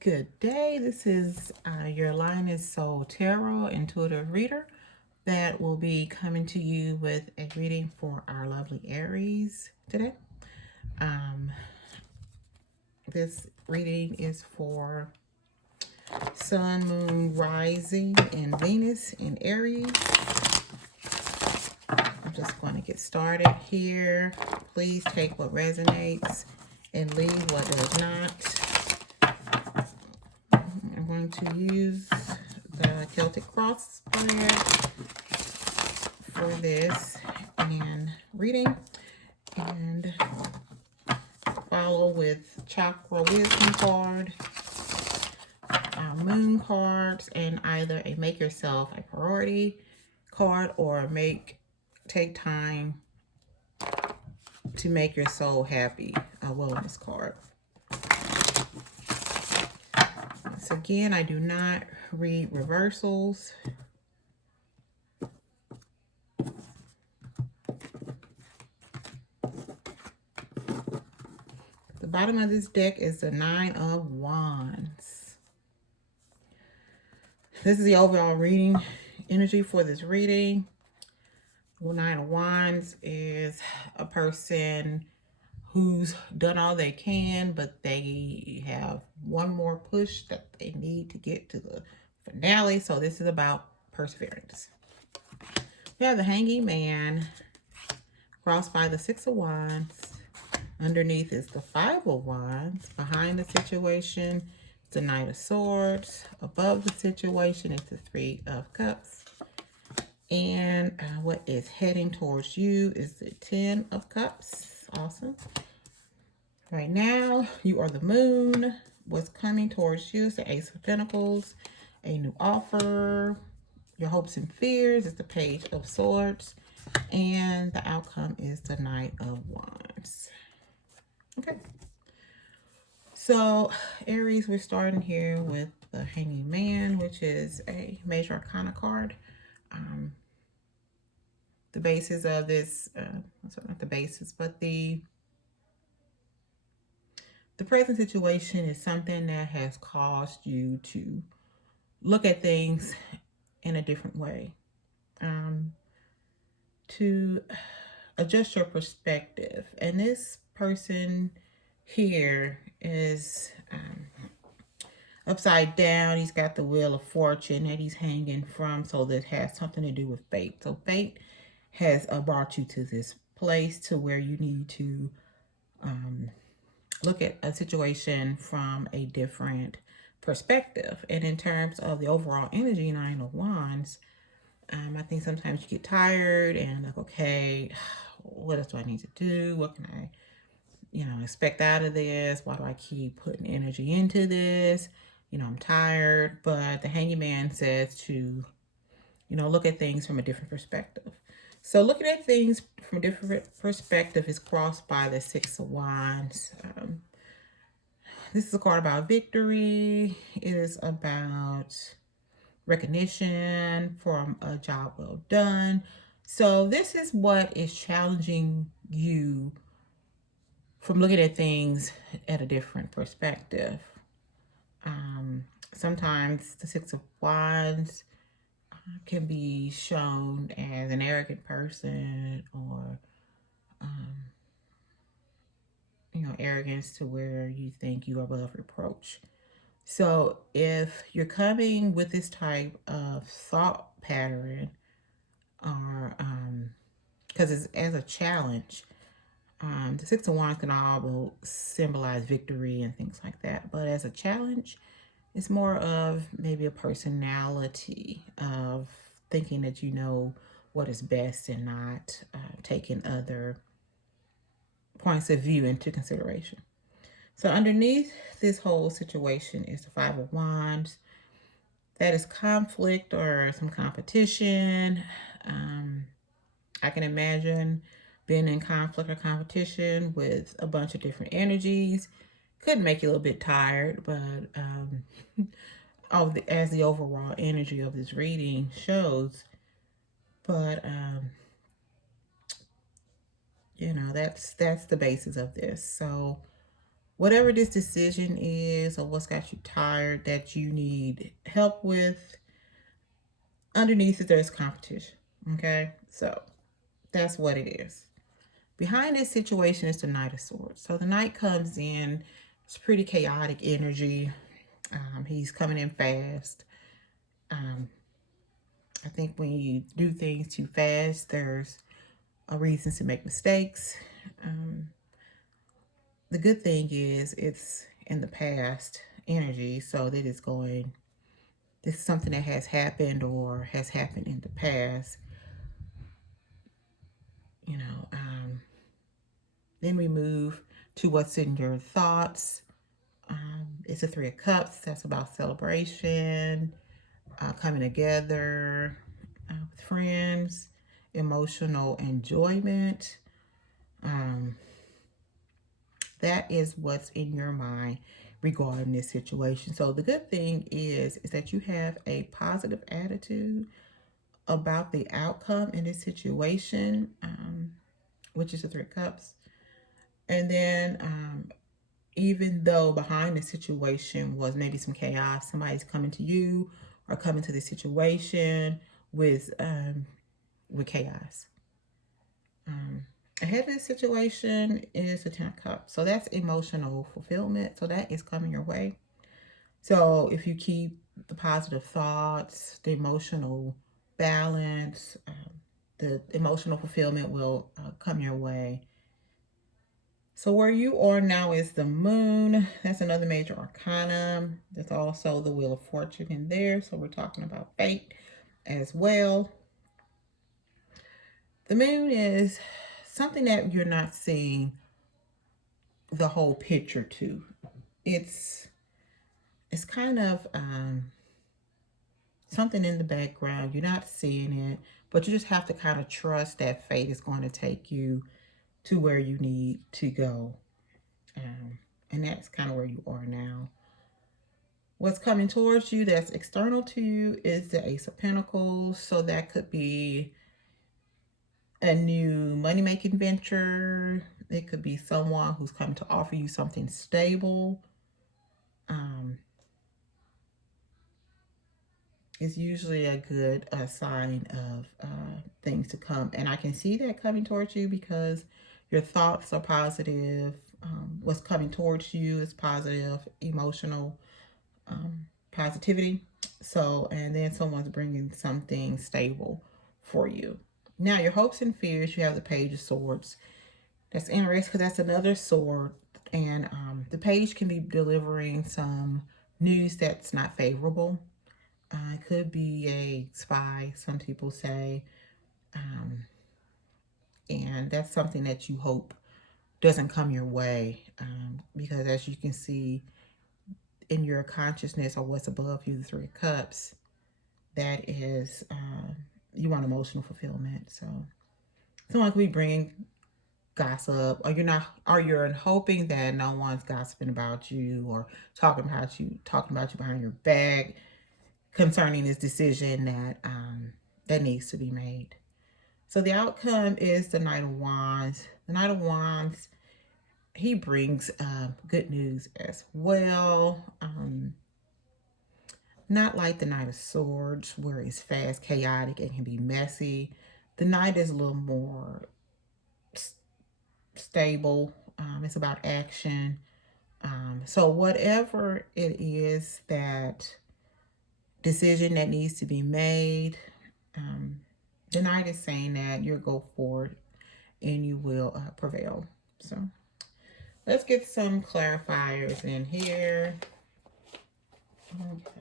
Good day. This is your Line is Soul Tarot intuitive reader that will be coming to you with a reading for our lovely Aries today. Um, this reading is for Sun, Moon, Rising, and Venus in Aries. I'm just going to get started here. Please take what resonates and leave what does not. I'm going to use the Celtic cross spread for this and reading, and follow with chakra wisdom card, moon cards, and either a make yourself a priority card or take time to make your soul happy, a wellness card. Once again, I do not read reversals. The bottom of this deck is the Nine of Wands. This is the overall reading energy for this reading. The Nine of Wands is a person who's done all they can, but they have one more push that they need to get to the finale. So this is about perseverance. We have the Hanging Man, crossed by the Six of Wands. Underneath is the Five of Wands. Behind the situation is the Knight of Swords. Above the situation is the Three of Cups. And what is heading towards you is the Ten of Cups. Awesome. Right now, you are the Moon. What's coming towards you is the Ace of Pentacles. A new offer. Your hopes and fears is the Page of Swords. And the outcome is the Knight of Wands. Okay. So, Aries, we're starting here with the Hanging Man, which is a major arcana card. The basis of this, sorry, not the basis, but the present situation is something that has caused you to look at things in a different way, to adjust your perspective. And this person here is upside down. He's got the Wheel of Fortune that he's hanging from, so this has something to do with fate. So fate has brought you to this place to where you need to look at a situation from a different perspective. And in terms of the overall energy, Nine of Wands, I think sometimes you get tired and like, okay, what else do I need to do? What can I, expect out of this? Why do I keep putting energy into this? I'm tired. But the Hanging Man says to, look at things from a different perspective. So looking at things from a different perspective is crossed by the Six of Wands. This is a card about victory. It is about recognition from a job well done. So this is what is challenging you from looking at things at a different perspective. Sometimes the Six of Wands can be shown as an arrogant person, or arrogance to where you think you are above reproach. So if you're coming with this type of thought pattern, or because it's as a challenge, the Six of Wands can all symbolize victory and things like that. But as a challenge, it's more of maybe a personality of thinking that you know what is best and not taking other points of view into consideration. So underneath this whole situation is the Five of Wands. That is conflict or some competition. I can imagine being in conflict or competition with a bunch of different energies. Could make you a little bit tired, but as the overall energy of this reading shows. But that's the basis of this. So whatever this decision is or what's got you tired that you need help with, underneath it there's competition. Okay, so that's what it is. Behind this situation is the Knight of Swords. So the Knight comes in, it's pretty chaotic energy. He's coming in fast. I think when you do things too fast, there's a reason to make mistakes. The good thing is it's in the past energy, so that it's going, this is something that has happened or has happened in the past. You know, then we move to what's in your thoughts. It's a Three of Cups. That's about celebration, coming together with friends, emotional enjoyment. That is what's in your mind regarding this situation. So the good thing is that you have a positive attitude about the outcome in this situation, which is the Three of Cups. And then even though behind the situation was maybe some chaos, somebody's coming to you or coming to the situation with chaos. Ahead of this situation is the Ten of Cups. So that's emotional fulfillment. So that is coming your way. So if you keep the positive thoughts, the emotional balance, the emotional fulfillment will come your way. So where you are now is the Moon. That's another major arcana. There's also the Wheel of Fortune in there. So we're talking about fate as well. The Moon is something that you're not seeing the whole picture to. It's kind of something in the background. You're not seeing it, but you just have to kind of trust that fate is going to take you to where you need to go. And that's kind of where you are now. What's coming towards you that's external to you is the Ace of Pentacles. So that could be a new money-making venture. It could be someone who's coming to offer you something stable. It's usually a good sign of things to come. And I can see that coming towards you because your thoughts are positive. What's coming towards you is positive, emotional positivity. So, and then someone's bringing something stable for you. Now, your hopes and fears, you have the Page of Swords. That's interesting because that's another sword. And the page can be delivering some news that's not favorable. It could be a spy, some people say. And that's something that you hope doesn't come your way. Because as you can see in your consciousness or what's above you, the Three of Cups, that is, you want emotional fulfillment. So someone could be bringing gossip, or you're hoping that no one's gossiping about you or talking about you behind your back concerning this decision that needs to be made. So the outcome is the Knight of Wands. The Knight of Wands, he brings good news as well. Not like the Knight of Swords, where it's fast, chaotic, and can be messy. The Knight is a little more stable. It's about action. So whatever it is, that decision that needs to be made, the Knight is saying that you'll go forward and you will prevail. So let's get some clarifiers in here. Okay.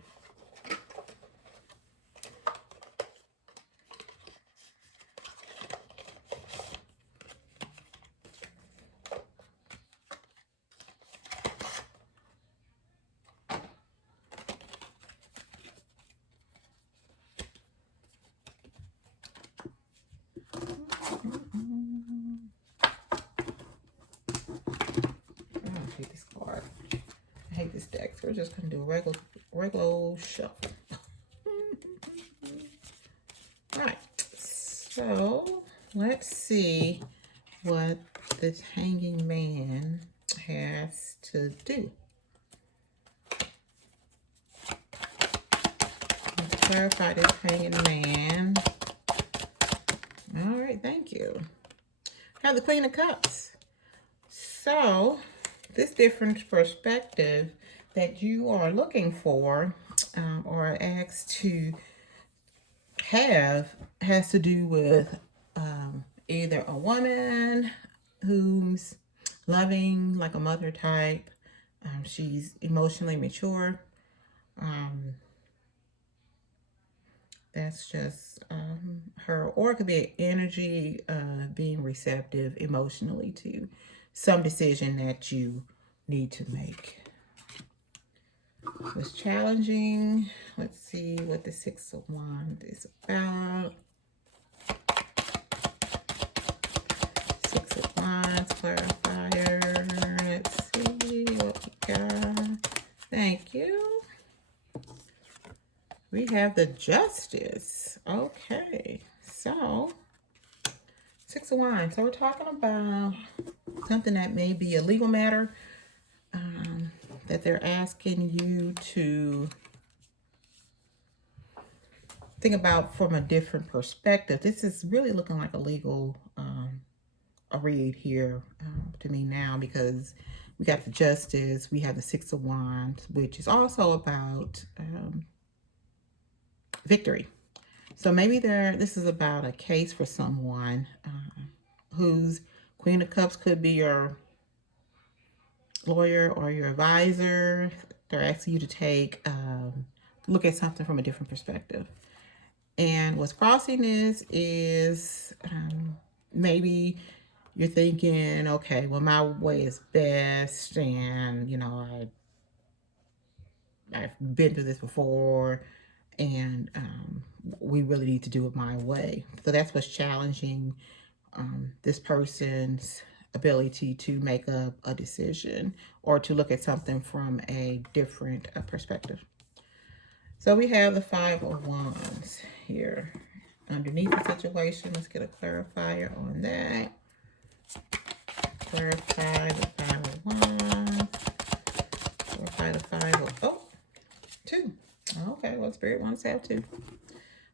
I hate this deck, so we're just gonna do a regular shuffle. All right, so let's see what this Hanging Man has has to do. Let's clarify this Hanging Man. All right, thank you. Have the Queen of Cups. So, this different perspective that you are looking for or asked to have has to do with either a woman who's loving, like a mother type. She's emotionally mature. That's just her, or it could be energy being receptive emotionally to some decision that you need to make. It was challenging. Let's see what the Six of Wands is about. Six of Wands, clarifier. Let's see what we got. Thank you. We have the Justice. Okay, so Six of Wands. So we're talking about something that may be a legal matter that they're asking you to think about from a different perspective. This is really looking like a legal a read here to me now, because we got the Justice, we have the Six of Wands, which is also about victory. So maybe this is about a case for someone whose Queen of Cups could be your lawyer or your advisor. They're asking you to take look at something from a different perspective. And what's crossing this is maybe you're thinking, okay, well, my way is best, and you know, I've been through this before, and we really need to do it my way. So that's what's challenging this person's ability to make a decision or to look at something from a different perspective. So we have the Five of Wands here underneath the situation. Let's get a clarifier on that. Clarify the Five of Wands. Clarify the Five of, two. Okay, well, Spirit wants to have two.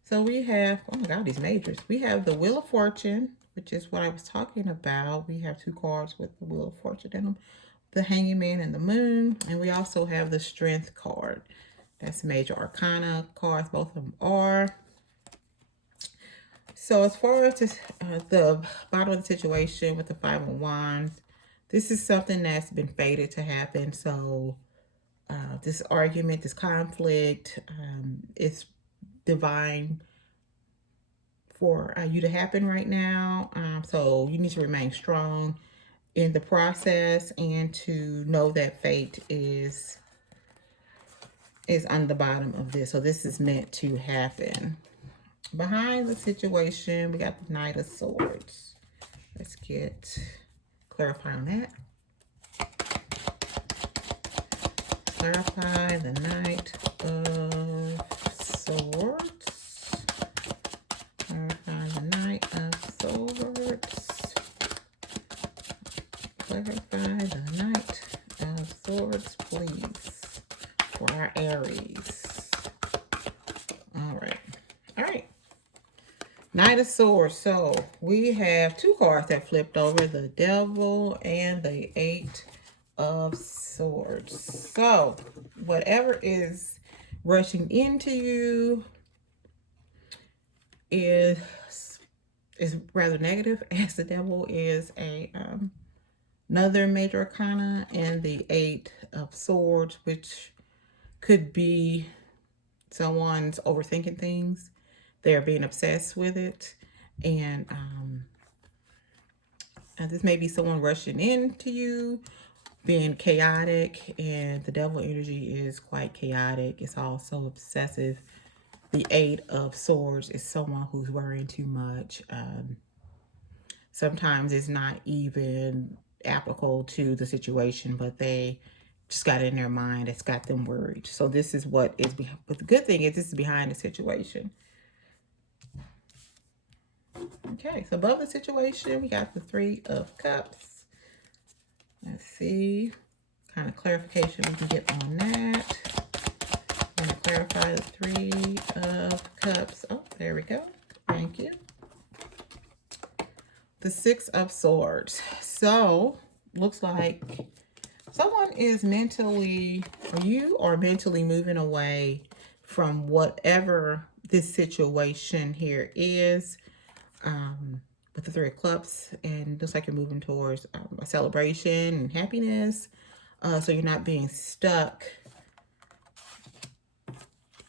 So we have, oh my God, these majors. We have the Wheel of Fortune, which is what I was talking about. We have two cards with the Wheel of Fortune in them. The Hanging Man and the Moon. And we also have the Strength card. That's major arcana cards. Both of them are. So as far as the bottom of the situation with the Five of Wands, this is something that's been fated to happen. So this argument, this conflict, is divine for you to happen right now. So you need to remain strong in the process and to know that fate is on the bottom of this. So this is meant to happen. Behind the situation, we got the Knight of Swords. Let's clarify on that. Clarify the Knight of Swords. Clarify the Knight of Swords. Clarify the Knight of Swords, please, for our Aries. All right. All right. Knight of Swords. So we have two cards that flipped over, the Devil and the Eight of Swords. So whatever is rushing into you is rather negative, as the Devil is another major arcana, and the Eight of Swords, which could be someone's overthinking things. They're being obsessed with it, and this may be someone rushing into you, being chaotic, and the Devil energy is quite chaotic. It's also obsessive. The Eight of Swords is someone who's worrying too much. Sometimes it's not even applicable to the situation, but they just got it in their mind. It's got them worried. So this is what is behind. But the good thing is this is behind the situation. Okay, so above the situation, we got the Three of Cups. Let's see. clarification we can get on that. I'm going to clarify the Three of Cups. Oh, there we go. Thank you. The Six of Swords. So, looks like someone is mentally, or you are mentally moving away from whatever this situation here is. With the Three of Cups, and looks like you're moving towards a celebration and happiness. So you're not being stuck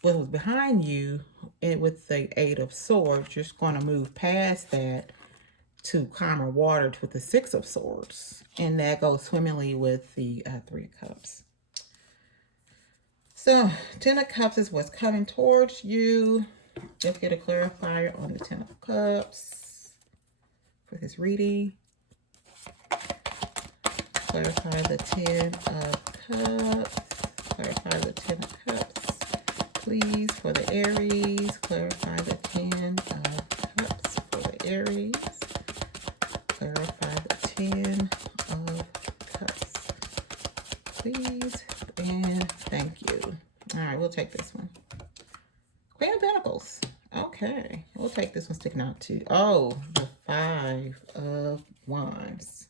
what was behind you, and with the Eight of Swords, you're just going to move past that to calmer water with the Six of Swords, and that goes swimmingly with the Three of Cups. So 10 of Cups is what's coming towards you. Let's get a clarifier on the 10 of Cups for this reading. Clarify the 10 of Cups. Clarify the 10 of Cups, please, for the Aries. Clarify the 10 of Cups for the Aries. Clarify the 10 of Cups, please, and thank you. All right, we'll take this one. Queen of Pentacles. Okay, we'll take this one sticking out too. Oh, the Five of Wands.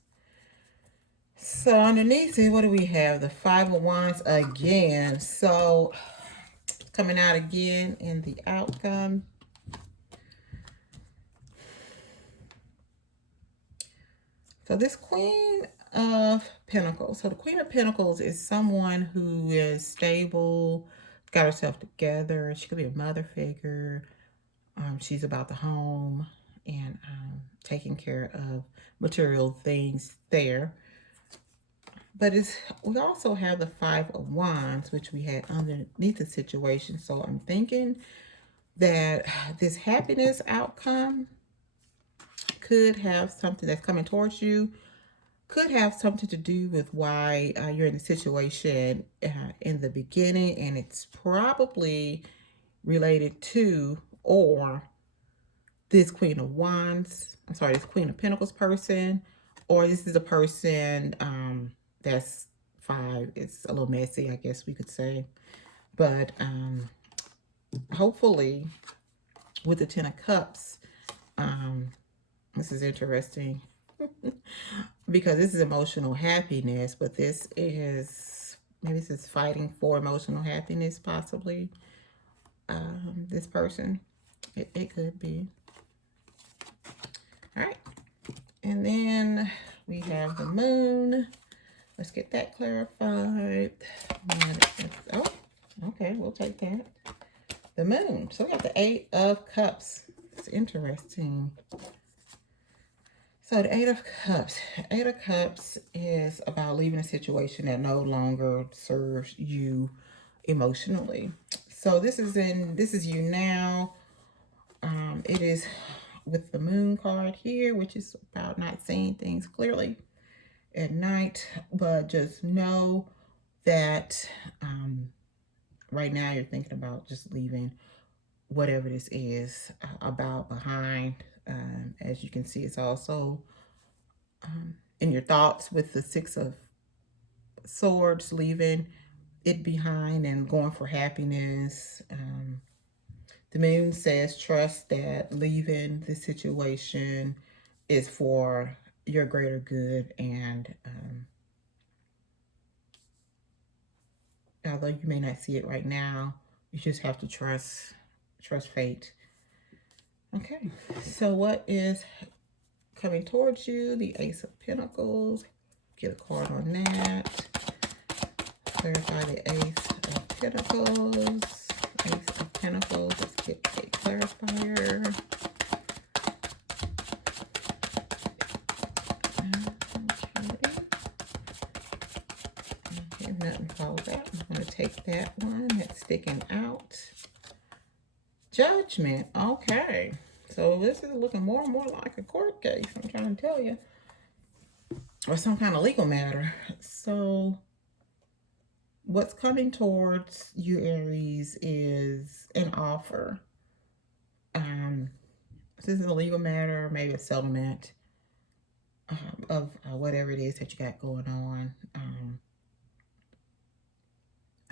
So underneath it, what do we have? The Five of Wands again. So coming out again in the outcome. So this Queen of Pentacles. So the Queen of Pentacles is someone who is stable, got herself together. She could be a mother figure. She's about the home and taking care of material things there. But we also have the Five of Wands, which we had underneath the situation. So I'm thinking that this happiness outcome could have something that's coming towards you, could have something to do with why you're in the situation in the beginning, and it's probably related to, or this Queen of Wands, I'm sorry, this Queen of Pentacles person, or this is a person that's five. It's a little messy, I guess we could say. But hopefully with the 10 of Cups, this is interesting because this is emotional happiness, but this is, maybe this is fighting for emotional happiness, possibly. This person, it could be. All right. And then we have the Moon. Let's get that clarified. Oh, okay, we'll take that. The Moon. So we got the Eight of Cups. It's interesting. So the Eight of Cups. Eight of Cups is about leaving a situation that no longer serves you emotionally. So this is you now. It is with the Moon card here, which is about not seeing things clearly at night, but just know that right now you're thinking about just leaving whatever this is about behind. As you can see, it's also in your thoughts with the Six of Swords, leaving it behind and going for happiness. The Moon says trust that leaving the situation is for your greater good, and although you may not see it right now, you just have to trust fate. Okay, so what is coming towards you? The Ace of Pentacles. Get a card on that. Clarify the Ace of Pentacles. Ace of Pentacles. Let's get a clarifier. Okay, nothing follows that. I'm going to take that one that's sticking out. Judgment. Okay. So this is looking more and more like a court case, I'm trying to tell you. Or some kind of legal matter. So what's coming towards you, Aries, is an offer. This is a legal matter, maybe a settlement of whatever it is that you got going on.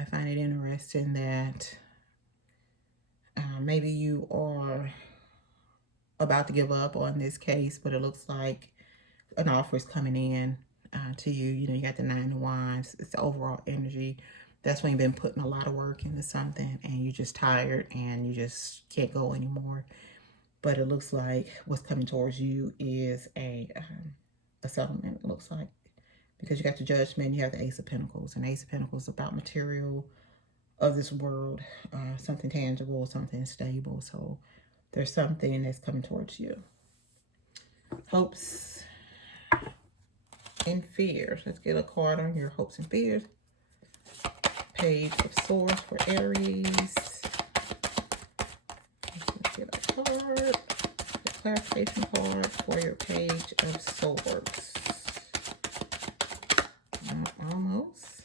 I find it interesting that maybe you are about to give up on this case, but it looks like an offer is coming in to you. You know, you got the Nine of Wands. It's the overall energy. That's when you've been putting a lot of work into something and you're just tired and you just can't go anymore. But it looks like what's coming towards you is a settlement, it looks like. Because you got the Judgment, you have the Ace of Pentacles. And Ace of Pentacles is about material of this world, something tangible, something stable. So there's something that's coming towards you. Hopes and fears. Let's get a card on your hopes and fears. Page of Swords for Aries. Let's get a card. A clarification card for your Page of Swords. Almost.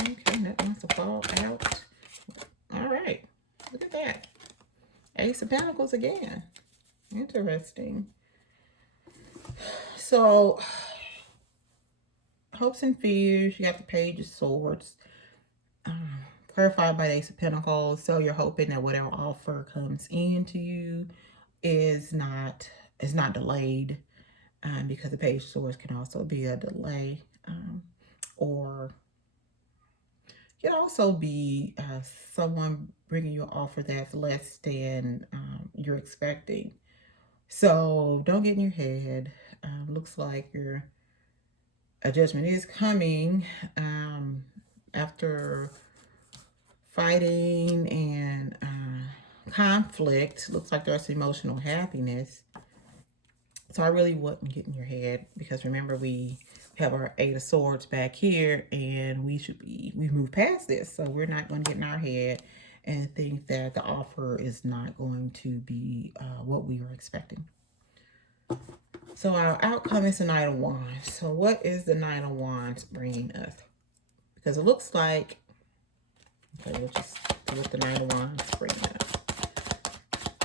Okay, that wants to fall out. All right. Look at that. Ace of Pentacles again. Interesting. So, hopes and fears. You got the Page of Swords. Clarified by the Ace of Pentacles. So you're hoping that whatever offer comes into you is not delayed. Because the Page of Swords can also be a delay. Or it can also be someone bringing you an offer that's less than you're expecting. So don't get in your head. Looks like a judgment is coming after fighting and conflict. Looks like there's emotional happiness. So I really wouldn't get in your head, because remember, we have our Eight of Swords back here and we've moved past this. So we're not going to get in our head and think that the offer is not going to be what we were expecting. So our outcome is the Knight of Wands. So what is the Knight of Wands bringing us? Because it looks like, okay, we'll just do what the Knight of Wands bringing us.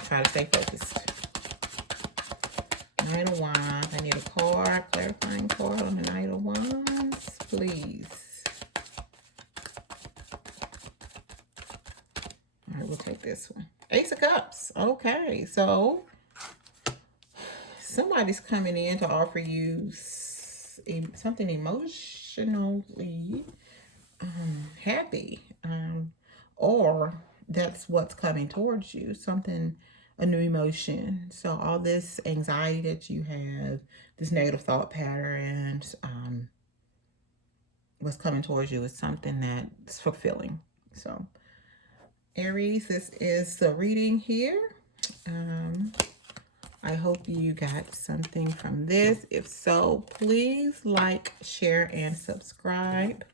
Try to stay focused. Knight of Wands. I need a card, clarifying card on the Knight of Wands, please. All right, we'll take this one. Ace of Cups. Okay, so somebody's coming in to offer you something emotionally happy, or that's what's coming towards you, something, a new emotion. So all this anxiety that you have, this negative thought patterns, what's coming towards you is something that's fulfilling. So Aries, this is the reading here. I hope you got something from this. If so, please like, share, and subscribe.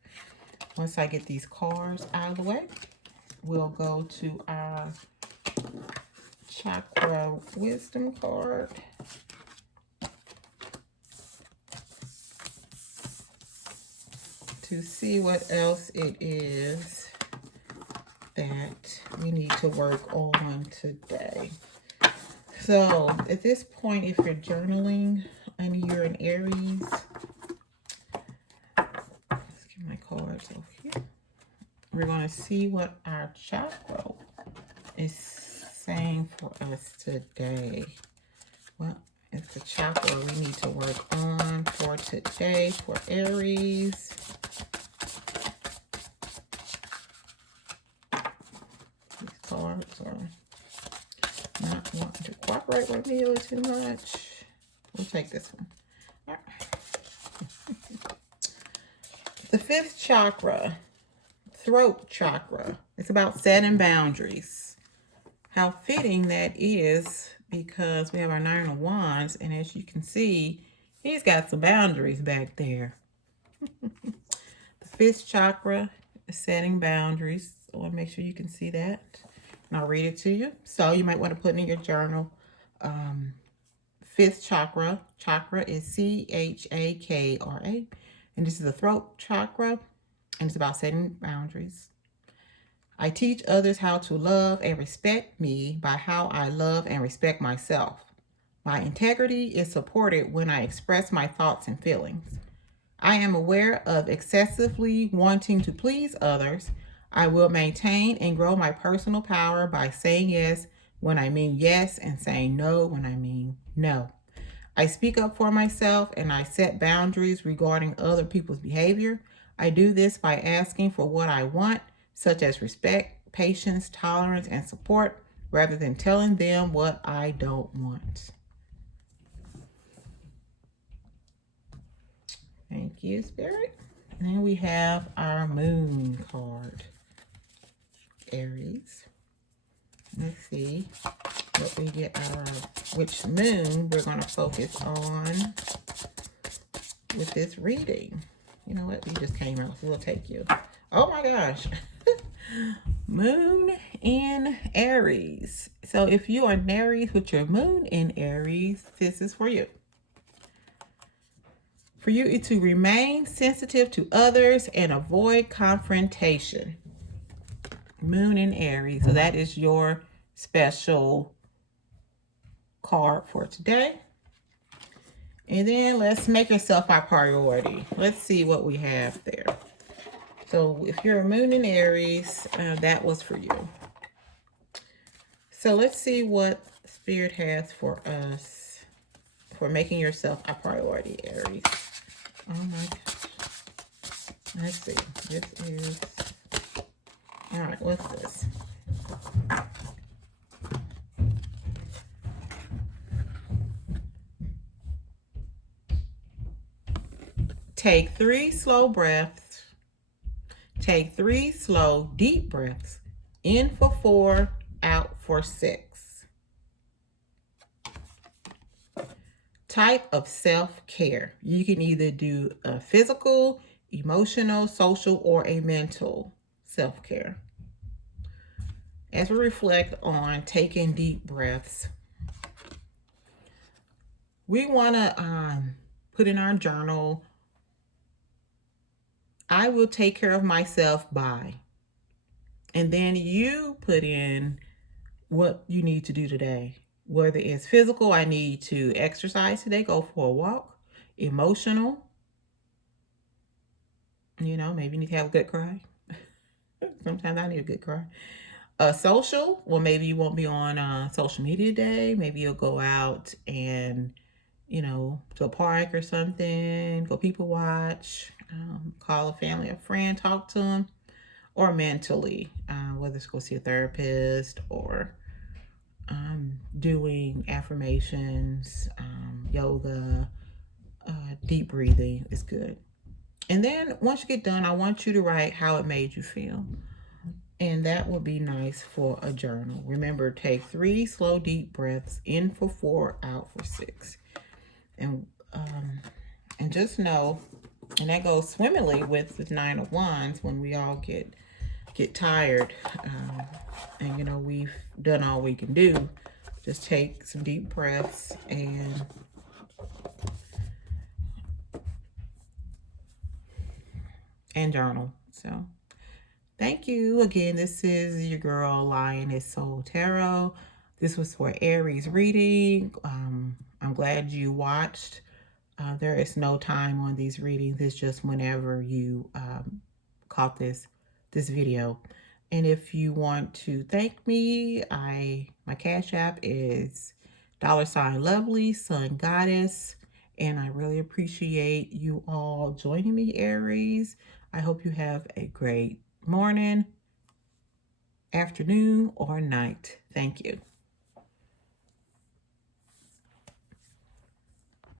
Once I get these cards out of the way, we'll go to our Chakra Wisdom card. To see what else it is that we need to work on today. So at this point, if you're journaling and you're an Aries, let's get my cards over here. We're going to see what our chakra is saying for us today. What is the chakra we need to work on for today for Aries? These cards are not wanting to cooperate with me too much. We'll take this one. All right. The fifth chakra, throat chakra. It's about setting boundaries. How fitting that is, because we have our Nine of Wands, and as you can see, he's got some boundaries back there. The fifth chakra is setting boundaries. I want to make sure you can see that. And I'll read it to you. So you might want to put in your journal. Fifth chakra. Chakra is C-H-A-K-R-A. And this is the throat chakra. And it's about setting boundaries. I teach others how to love and respect me by how I love and respect myself. My integrity is supported when I express my thoughts and feelings. I am aware of excessively wanting to please others. I will maintain and grow my personal power by saying yes when I mean yes and saying no when I mean no. I speak up for myself and I set boundaries regarding other people's behavior. I do this by asking for what I want, such as respect, patience, tolerance, and support, rather than telling them what I don't want. Thank you, Spirit. And then we have our Moon card, Aries. Let's see what we get which moon we're going to focus on with this reading. You know what? You just came out, so we'll take you. Oh my gosh. Moon in Aries. So if you are an Aries with your moon in Aries, this is for you. For you to remain sensitive to others and avoid confrontation. Moon in Aries. So that is your special card for today. And then let's make yourself our priority. Let's see what we have there. So if you're a moon in Aries, that was for you. So let's see what Spirit has for us for making yourself a priority, Aries. Oh my gosh. Let's see. This is... All right, what's this? Take 3 slow breaths. Take 3 slow, deep breaths. In for 4, out for 6. Type of self-care. You can either do a physical, emotional, social, or a mental self-care. As we reflect on taking deep breaths, we want to put in our journal, I will take care of myself by. And then you put in what you need to do today. Whether it's physical, I need to exercise today, go for a walk. Emotional, you know, maybe you need to have a good cry. Sometimes I need a good cry. Social, well, maybe you won't be on social media today. Maybe you'll go out and, you know, to a park or something, go people watch, call a family, a friend, talk to them. Or mentally, whether it's go see a therapist or doing affirmations, yoga, deep breathing is good. And then once you get done, I want you to write how it made you feel. And that would be nice for a journal. Remember, take 3 slow, deep breaths, in for 4, out for 6. And just know, and that goes swimmingly with the 9 of Wands when we all get tired, and you know, we've done all we can do. Just take some deep breaths and journal. So thank you again. This is your girl Lioness Soul Tarot. This was for Aries reading. I'm glad you watched. There is no time on these readings. It's just whenever you caught this video. And if you want to thank me, my Cash App is $Lovely Sun Goddess. And I really appreciate you all joining me, Aries. I hope you have a great morning, afternoon, or night. Thank you.